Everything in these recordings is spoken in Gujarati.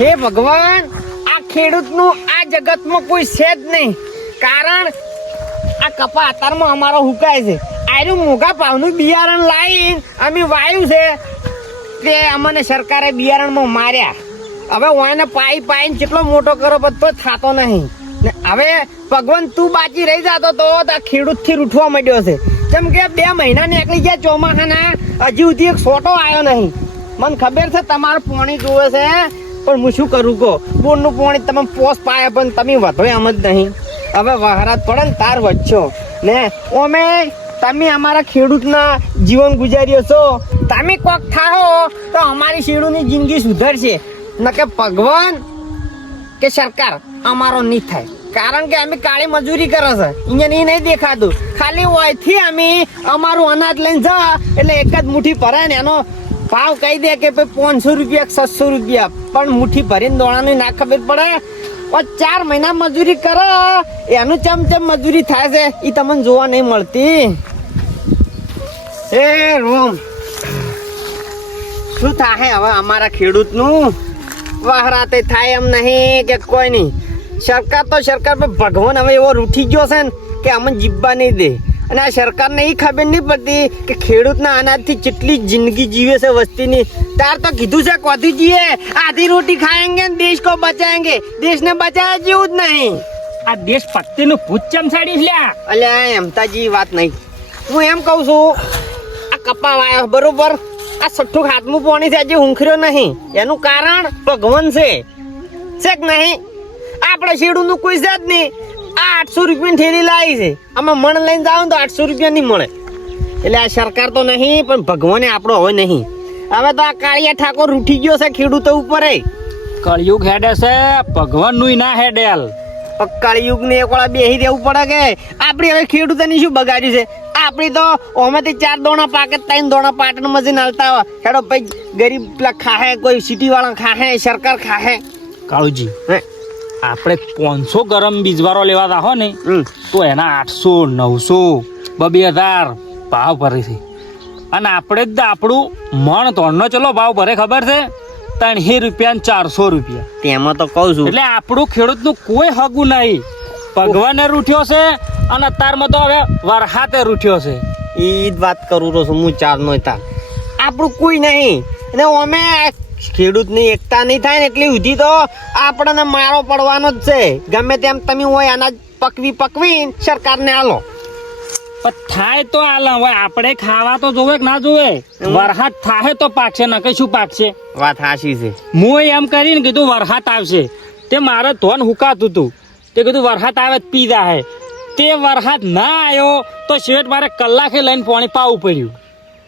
હે ભગવાન, આ ખેડૂતનું આ જગતમાં કોઈ છે જ નહીં. કારણ આ કપા અત્યારમાં અમારો હુકાય છે. આયરું મોઘા ભાવનું બિયારણ લાવીને અમે વાયું છે કે અમને સરકારે બિયારણમાં માર્યા. હવે ઓને પાઈને કેટલો મોટો કરો બધો થતો નહીં. ને હવે ભગવાન તું બાકી રહી જતો તો આ ખેડૂતથી રૂઠવા માંડ્યો છે. કેમ કે 2 મહિના નીકળી ગયા ચોમાસાના, હજી સુધી એક સોટો આવ્યો નહીં. મને ખબર છે તમારું પાણી જોવે છે, પણ હું શું કરું કહો? બોરનું પાણી તમે પોસ પાયા પણ તમે વધો એમ જ નહીં. હવે વહરાત પડે ને તાર વચ્ચો ને ઓમે તમે અમારા ખેડૂતના જીવન ગુજાર્યો છો. તમે કોક થાઓ તો અમારી ખેડૂતની જિંદગી સુધરશે. ન કે ભગવાન કે સરકાર અમારો નહીં થાય. કારણ કે અમે કાળી મજૂરી કરે છે, અહીંયા નહીં દેખાતું. ખાલી ઓયથી અમે અમારું અનાજ લઈને જા એટલે એક જ મુઠ્ઠી ભરાય ને એનો ભાવ કહી દે કે 500 રૂપિયા 600 રૂપિયા, પણ મુઠ્ઠી ભરીને દોણાની ના ખબર પડે. 4 મહિના મજૂરી કરો એનું ચમચમ મજૂરી થાય છે એ તમને જોવા નહીં મળતી. એ રોમ શું થાય હવે અમારા ખેડૂતનું? વહરાતે થાય એમ નહીં કે કોઈ નહીં. સરકાર તો સરકાર પર ભગવાન હવે એવો રૂઠી ગયો છે ને કે અમને જીવવા નહીં દે. અને આ સરકારને એ ખબર નહીં પડતી કે ખેડૂતના અનાજથી કેટલી જિંદગી જીવે છે વસ્તીની. તાર તો કીધું છે કોધીજીએ, આધી રોટી ખાएंगे ને દેશ કો બચાएंगे. દેશને બચાવ્યા જેવું જ નહીં. આ દેશ પત્તીનું ભૂત ચમસાડી લ્યા. અલ્યા એમતાજી વાત નહીં. હું એમ કહું છું, આ કપા વાયો બરોબર, આ 6ઠું હાથમું પાણી છે જે ઊંઘર્યો નહીં એનું કારણ ભગવાન છે કે નહીં? આપણે શેડુનું કોઈ છે જ નહીં. આ 800 રૂપિયાની થેલી લાવી છે, આમાં મણ લઈને જાવ તો 800 રૂપિયા નહીં મળે. એટલે આ સરકાર તો નહીં પણ ભગવાને આપણો હોય નહીં. હવે તો આ કાળિયા ઠાકોર રૂઠી ગયો છે ખેડૂતો ઉપર. કળિયુગ હેડે છે, ભગવાન નું ના હેડેલ. કળિયુગ ને એક વાળા બેહી રહેવું પડે કે આપડી હવે ખેડૂતોની શું બગાડ્યું છે? આપડી તો ઓમાંથી 4 દોણા પાકે 3 દોણા પાટણ મજીન હાલતા હોય. હેડો ભાઈ ગરીબ પેલા ખાહે, કોઈ સિટી વાળા ખાહે, સરકાર ખાહે. કાળુજી આપણે 500 ગરમ બીજવારો લેવા દાહો ને તો એના 800 900 2000 ભાવ ભરે છે. અને આપણે જ આપણું મણ તોડનો ચલો ભાવ ભરે ખબર છે 300 રૂપિયા ને 400 રૂપિયા. તેમાં તો કહું છું એટલે આપણું ખેડૂતનું કોઈ હગું નહીં. ભગવાને રૂઠ્યો છે અને અત્યારમાં તો હવે વરહાતે રૂઠ્યો છે. એ જ વાત કરું તો હું 4 નો તાર આપણું કોઈ નહીં. અને અમે ખેડૂતની એકતા નહીં થાય ને એટલી સુધી તો આપણને મારો પડવાનો જ છે. ગમે તેમ તમે હોય અનાજ પકવી સરકારને આલો. પણ થાય તો આલા હોય, આપણે ખાવા તો જોવે કે ના જોવે? વરહાત થાય તો પાકશે, ન કઈ શું પાકશે? વાત સાચી છે. હું એમ કરીને કીધું વરહાત આવશે. તે મારે ધોન હુકાતું હતું, તે કીધું વરહાત આવે પી જાય. તે વરહાત ના આવ્યો તો શેઠ મારે કલાકે લઈને પાણી પાવું પડ્યું.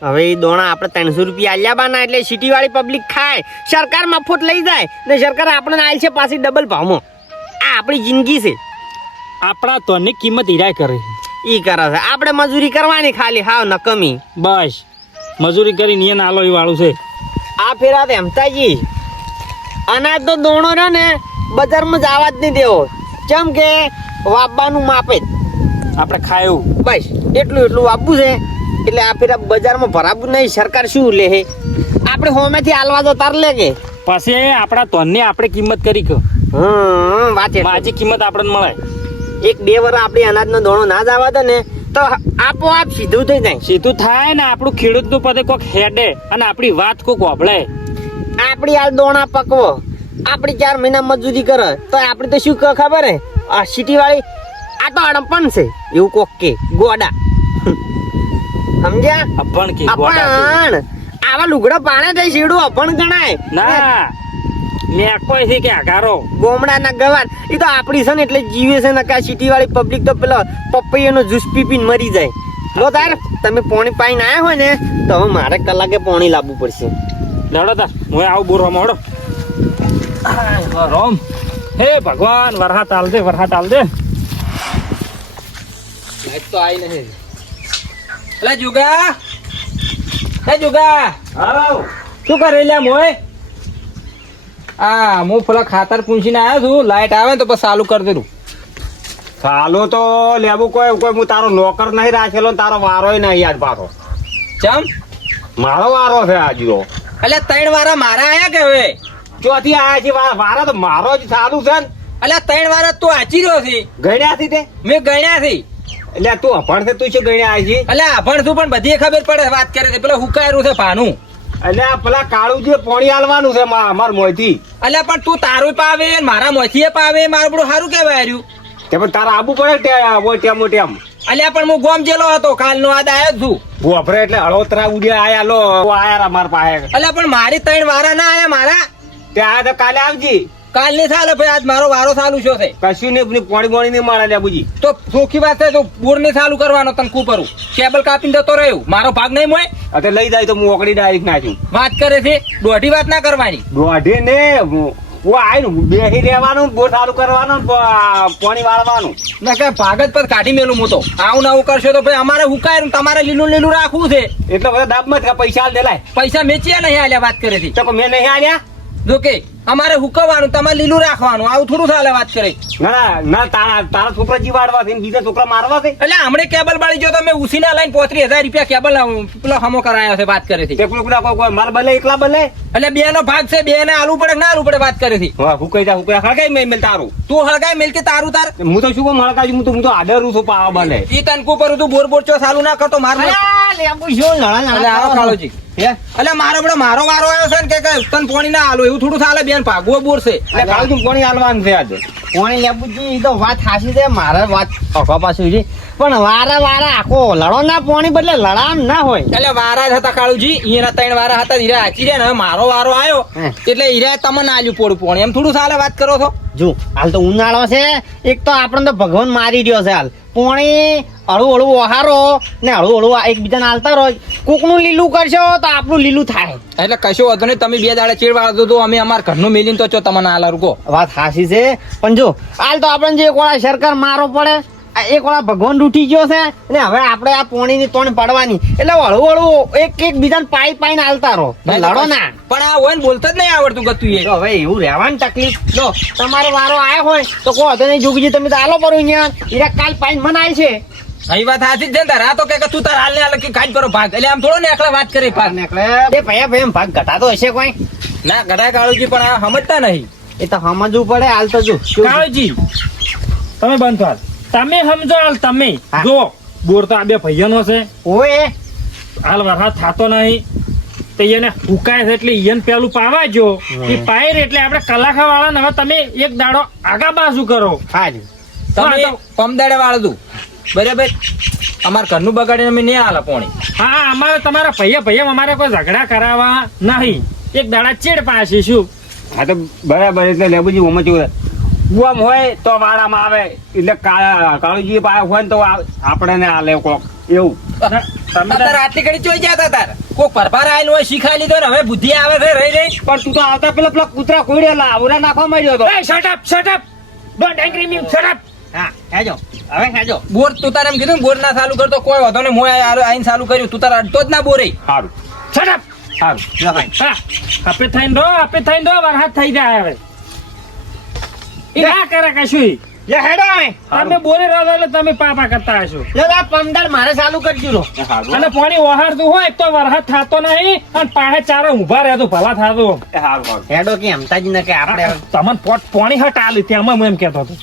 હવે એ દોણા આપણે 300 રૂપિયા આલ્યા બાના એટલે સિટી વાળી પબ્લિક ખાય, સરકાર મફત લઈ જાય ને સરકાર આપણને આલ છે પાછી ડબલ ભાવમાં. આ આપણી જિંદગી છે. આપણા ધોનની કિંમત હીરાય કરે ઈ કરે છે. આપણે મજૂરી કરવાની ખાલી હાવ નકમી. બસ મજૂરી કરી નિયન આલો એ વાળું છે. આ ફેરા એમતાજી અનાજ તો દોણો રહ્યો ને બજારમાં જવા જ નહીં દેવો. કેમ કે વાપવાનું માપે જ આપણે ખાયું બસ એટલું વાપવું છે. એટલે આ ફેરા બજારમાં ભરાવું નહીં. સરકાર શું લે? આપણે હોમેથી હાલવા દો તાર લે કે પછી આપણા ધોનની આપણે કિંમત કરી કે વાંચે માજી કિંમત આપણને મળે. 1-2 વર્ષ આપણે અનાજનો દોણો ના જવા દે ને તો આપોઆપ સીધું થઈ જાય. સીધું થાય ને આપણું ખેડૂતનું પદે કોક હેડે અને આપણી વાત કોક વાપરે. આપણી હાલ દોણા પકવો, આપણી 4 મહિના મજૂરી કરે તો આપણે તો શું ખબર હે? આ સિટી વાળી આ તો અડપણ છે એવું કોક કે ગોડા. સમજ્યા? અપણ કે અપણ આવા લુગડા પાણે થઈ શેડું અપણ ગણાય ના. મેં કોઈ છે કે આકારો ગોમડાના ગવાર એ તો આપણી છે ને એટલે જીવે છે ને. કા સિટી વાળી પબ્લિક તો પેલો પપૈયાનો જ્યુસ પીને મરી જાય. લો તાર તમે પાણી પાઈને આવ્યા હોય ને તો હવે મારે કલાકે પાણી લાવવું પડશે. લડો તાર હું આવું બોરવા મોડો. રોમ હે ભગવાન વરહાત આલ દે, વરહાત આલ દે. લાઈટ તો આવી નહીં. એલા જુગા, એ જુગા હાલો શું કરે લ્યા મોય? આ હું પેલા ખાતર પૂંછીને આવ્યો છું. લાઈટ આવે તો પછી ચાલુ કરી દેલું. ચાલુ તો લેવું કોઈ હું તારો નોકર નહીં રાખેલો, તારો વારો નહીં યાદ પાછો. ચમ મારો વારો છે આજનો. એટલે 3 વારા મારા આયા કે હવે ચોથી આયા છે વારા તો મારો જ ચાલુ છે ને. અલ્યા 3 વાર જ તું આચી રહ્યો છે. ગણ્યા છે તે મેં ગણ્યા છે. એટલે તું અભણ છે તું શું ગણ્યા આવી છે? અલ્યા અભણ છું પણ બધી ખબર પડે વાત કરે છે પેલો હુકાયેલું છે પાનું. એટલે આ પેલા કાળું જે પોણી આલવાનું છે અમાર મોયથી. અલ્યા પણ તું તારું પાવે ને મારા મોથી પાવે મારું બધું સારું કેવાય હાર્યું. તે પણ તારા આબુ પડે ટેમ. અલ્યા પણ હું ગોમ જેલો હતો કાલનો આજ આવ્યો જ છું. ગોભરે એટલે હળોતરા ઉડ્યા આયા લો આયા માર પાસે. અલ્યા પણ મારી 3 વારા ના આયા મારા. તે આ તો કાલે આવજી. કાલ ની ચાલે ભાઈ આજ મારો વારો ચાલુ છો છે. કશું નહીં પોણી બોણી નહીં મળે લે બુજી. તો ચોખ્ખી વાત છે તો બોર ને ચાલુ કરવાનો તને કું કરું કેબલ કાપીને જતો રહ્યો મારો ભાગ નહીં મોય. અતે લઈ જાય તો હું ઓકડી ડાયરેક્ટ નાખ્યું. વાત કરે છે દોઢી વાત ના કરવાની. દોઢે ને હું આવીને બેસી રહેવાનું બોર ચાલુ કરવાનું પોણી વાળવાનું. ના કે ભાગ જ પર કાઢી મેલું હું તો આવું ના આવું કરશો તો ભાઈ અમારે હુકાય તમારે લીલું લીલું રાખવું છે. એટલે બધા દાબમાં જ પૈસા આલ દેલાય. પૈસા મેચ્યા નહીં આલ્યા વાત કરે છે. તો મેં નહીં આલ્યા. જો કે અમારે હુકવવાનું તમારે લીલું રાખવાનું આવું થોડું ચાલે વાત કરે. ના તારા છોકરા જીવાડવા છે બીજા છોકરા મારવા છે. એટલે હમણે કેબલ બાળી ગયો તો મેં ઉસીના લઈને 35,000 રૂપિયા કેબલ પેલો હમો કરાયો છે વાત કરે છે. તે કોઈ માર બલે એકલા બલે. એટલે 2 નો ભાગ છે 2 ને આલુ પડે ના આલુ પડે વાત કરે છે. હુકાઈ હળગાઈ મેં તારું. તું હળગાય મેલ કે તારું તાર. હું તો શું કહું હળગાઈ હું તો આડરું છું પાવા બલે. ઈ તનકુ પર તું બોર બોર ચો ચાલુ ના કરતો માર. લેબુ શું લડા આવો કાળોજી એટલે મારો વારો આવ્યો છે ને કે તન પોણી ના આલો એવું થોડું ચાલે બેન ભાગવો બોર છે. એટલે કાળું પોણી આલવાનું છે આજે. પોણી લેબુ ઈ તો વાત હાસી છે મારે વાત અખા પાછું છે પણ વારા આખો લડો ના પોણી બદલે લડામ ના હોય. એટલે વારા જ હતા કાળુજી એના 3 વારા હતા હીરા હાચી રહ્યા ને મારો વારો આવ્યો એટલે હીરા તમને આલ્યું પોડું પોણી એમ થોડું ચાલે વાત કરો છો. જો હાલ તો ઉનાળો છે એક તો આપણને તો ભગવાન મારી રહ્યો છે હાલ પોણી હળું ઓહારો ને હળું એકબીજાને હાલતા રહો કોકનું લીલું કરશો તો આપણું લીલું થાય. એટલે કશો વાંધો નહીં તમે 2 દાડા ચીડવા દો તો અમે અમાર ઘરનું મેલીને તો ચો તમને હાલ રૂકો. વાત હાસી છે પણ જો હાલ તો આપણને જે એક વાળા સરકાર મારો પડે આ એક વાળા ભગવાન રૂઠી ગયો છે ને હવે આપણે આ પોણીની તોણ પડવાની એટલે હળું એક બીજાને પાઈને હાલતા રહો લડો ના. પણ આ હોય ને બોલતા જ નહીં આવડતું ગતું એ. તો હવે એવું રહેવાની તકલીફ જો તમારો વારો આવ્યો હોય તો કહો તો નહીં જોગીજી તમે તો હાલો પડો અહીંયા ઈરા કાલ પાઈને મનાય છે. અહીં વાત હાથી જ છે ને તાર આ તો કે તું તાર હાલ ને હાલ કે કાઢ કરો ભાગ એટલે આમ થોડો ને એકલા વાત કરે ભાગ એટલે એ ભૈયા ભાગ ઘટાતો હશે કોઈ ના ગઢાય કાળુજી પણ આ સમજતા નહીં. એ તો સમજવું પડે હાલ તો જો કાળજી તમે બંધ હાલ તમે સમજો હાલ તમે હા. જો બોર તો આ 2 ભાઈઓનો છે ઓએ હાલ વરસાદ થતો નહીં તો એને હુકાય છે એટલે ઈયન પેલું પાવા જો એ પાયર એટલે આપણે કલાકા વાળા હવે તમે એક દાડો આગા બાજુ કરો. હાજી તમે પમદાડે વાળું બરાબર અમાર ઘરનું બગાડીને અમે નહીં હાલ પોણી. હા અમારે તમારા ભૈયા અમારે કોઈ ઝઘડા કરાવવા નહીં એક દાડા ચેડ પાસે શું. હા તો બરાબર એટલે લેબુજી ઓમાં ચૂરે ગુઆમ હોય તો વાડામાં આવે એટલે કાળુજી પાસે હોય ને તો આપણે ને આલે કોક એવું. તમે અત્યારે આટલી ઘડી ચોઈ ગયા હતા તાર કોક પરભાર આયેલો હોય શીખાઈ લીધો ને હવે બુદ્ધિ આવે છે રહી પણ તું તો આવતા પેલા કૂતરા કોઈડેલા આવરા નાખવા માંડ્યો હતો. Shut up don't angry me shut up. હા હેજો હવે હેજો બોર તું તારે એમ કીધું ને બોર ના ચાલુ કરતો કોઈ વાંધો નહીં મોય આઈને ચાલુ કર્યું તું તારે અડતો જ ના બોરે. સારું શટ અપ. સારું હા આપે થઈને દો વરસાદ થઈ જાય હવે એ ના કરે કશું. લે હેડો હવે તમે બોલે રહો એટલે તમે પાપા કરતા હશો. લે આ પમદાર મારે ચાલુ કરજો રો સારું અને પાણી ઓહારતું હોય તો વરસાદ થતો નહીં અને પાસે ચારે ઉભા રહેતું ભલા થતું. સારું હેડો કે હમતાજી ને કે આપણે તમને પોટ પાણી હટાલું ત્યાં હું એમ કેતો હતો